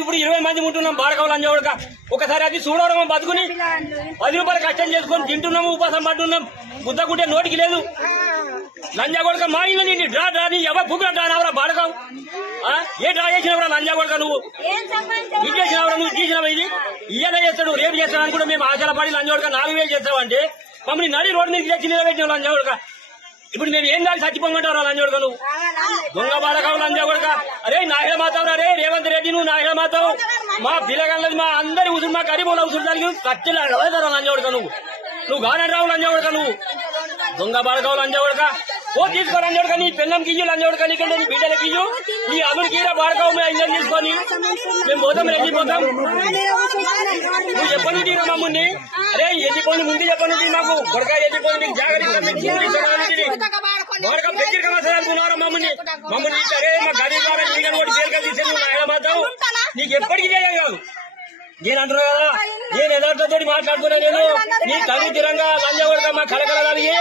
ఇప్పుడు 20 మంది ఉంటున్నాం బాడకావు లంజావుడక. ఒకసారి అది చూడడం బతుకుని 10 రూపాయలు కష్టం చేసుకొని తింటున్నాము, ఉపాసం పట్టున్నాం. గుద్దకుంటే నోటికి లేదు. లంజా కొడక మా ఇల్లు డ్రా డ్రా నీ ఎవరు బుగ్గులు డ్రా నావరా బాడకావు. ఏ డ్రా చేసినవరా లంజా కొడక నువ్వు? ఇది చేసినవరా నువ్వు? తీసినవా? ఇది ఇయ్యాల చేస్తాడు, రేపు చేస్తాడు అనుకుంటే మేము ఆశల పడి లంజా కొడక 4000 చేస్తావంటే మమ్మల్ని నడి రోడ్డు మీద తెచ్చి నిలబెట్టినావు లంజా కొడక. ఇప్పుడు మేము ఏం దాకా చచ్చిపోమంటారా లంజా కొడక నువ్వు? దొంగ బాడకావు లంజా కొడక. అరే నాయన మాతావు రే రేవంత్ రెడ్డి, నువ్వు నాయన మాతావు. మా పిల్లగాళ్ళది మా అందరి ఉసురు మా కరీబోల ఉసురు దానికి కట్టెలు లంజా కొడక నువ్వు. నువ్వు గానంటావు లంజా కొడక నువ్వు. దొంగ బాడకావు లంజా కొడక. ఓ తీసుకో లంజా కొడక. నీ పెన్నం కియ్యు లంజా కొడక. నీకంటే నీ బిడ్డల కియ్యు, నీ అదురు కీర బాడకావు మేము ఇంజన్ తీసుకొని మేము పోతాం, వెళ్ళిపోతాం. నువ్వు చెప్పను తీరా మమ్మల్ని. అరే వెళ్ళిపోయి ముందు చెప్పను మాకు కొడక. వెళ్ళిపోయి మీకు జాగ్రత్త బాడక దగ్గర కమసాలనుకున్నారా మమ్మల్ని. మమ్మల్ని అరే మా గరీబ్ ద్వారా నీకు కూడా తేలికలు తీసే నువ్వు నాయన మాతావు. నీకు ఎప్పటికీ చేయం కాదు. నేను అంటున్నా కదా, నేను ఎదరితో మాట్లాడుతున్నా. నేను నీ తల్లి తిరంగా లంజా కొడక మా కలకలగాలిగి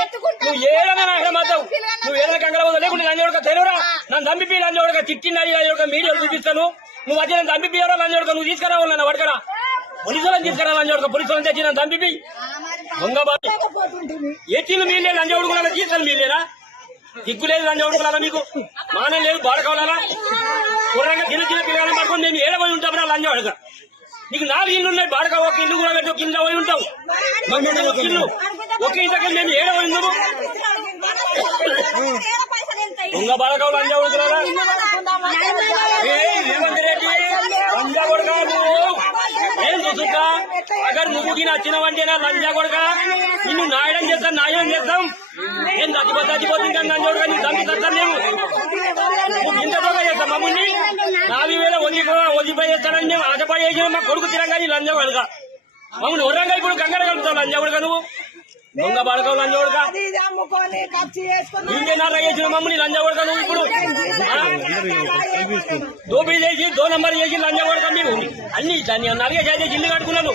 నువ్వు ఏదైనా నాయన మాతావు. నువ్వు ఏదైనా కంగలవద్దు లేకుంటే లంజా కొడక తెలియరా. నన్ను దంపిపి లంజా కొడక. తిట్టింది లంజా కొడక. మీడియాలో చూపిస్తాను. నువ్వు అదే నన్ను దంపిపియారా లంజా కొడక. నువ్వు తీసుకురావు నన్ను పడకరా. పోలీసులను తీసుకురా లంజా కొడక. పోలీసులను తెచ్చి నన్ను దంపిపి దొంగ బాడ. ఎత్తిలు మీలే లంజా కొడుకులా తీసుకొని మీలేరా? దిక్కు లేదు లంజా కొడుకులా మీకు. మానం లేదు బాడకావాలా. కుర్రంగా చిన్న చిన్న పిల్లగాలను పడుకొని మేము ఏడబోయి ఉంటాం లంజా కొడక. నీకు 4 ఇల్లు ఉన్నాయి. బాడక ఒక ఇల్లు కూడా పెట్టి ఒక కింద పోయి ఉంటావు. ఒక ఇల్లు ఒక ఇంతకీ మేము ఏడబోయి ఉన్నాము. దొంగ బాడకావు లంజా కొడుకులా. రేవంత్ రెడ్డి లంజా కొడక నువ్వు ఏం చూసుకా. అగర్ నువ్వు నచ్చినవంటేనా లంజా కొడక. నిన్ను నాయడం చేస్తాం, న్యాయం చేస్తాం. ఏం చచ్చిపోతుంది కానీ లంజా కొడక. నీకు దంపి చేస్తాం మేము. నువ్వు ఇంత దొంగ చేస్తాం మమ్మల్ని. 4000 వదిలిపోయి చేస్తానని మేము ఆశపడి చేసిన మా కొడుకు తిరంగా లంజా కొడక. మమ్మల్ని ఉర్రంగా ఇప్పుడు కంగారు కలుగుతావు లంజా కొడక నువ్వు. దొంగ బాడకావు లంజా కొడక. ఇంకేనారా చేసిన మమ్మల్ని లంజా కొడక నువ్వు. ఇప్పుడు దోపిడీ చేసి 2 నంబర్ చేసి లంజా కొడక. మీరు అన్ని నలుగే చేసి ఇల్లు కట్టుకున్నాను.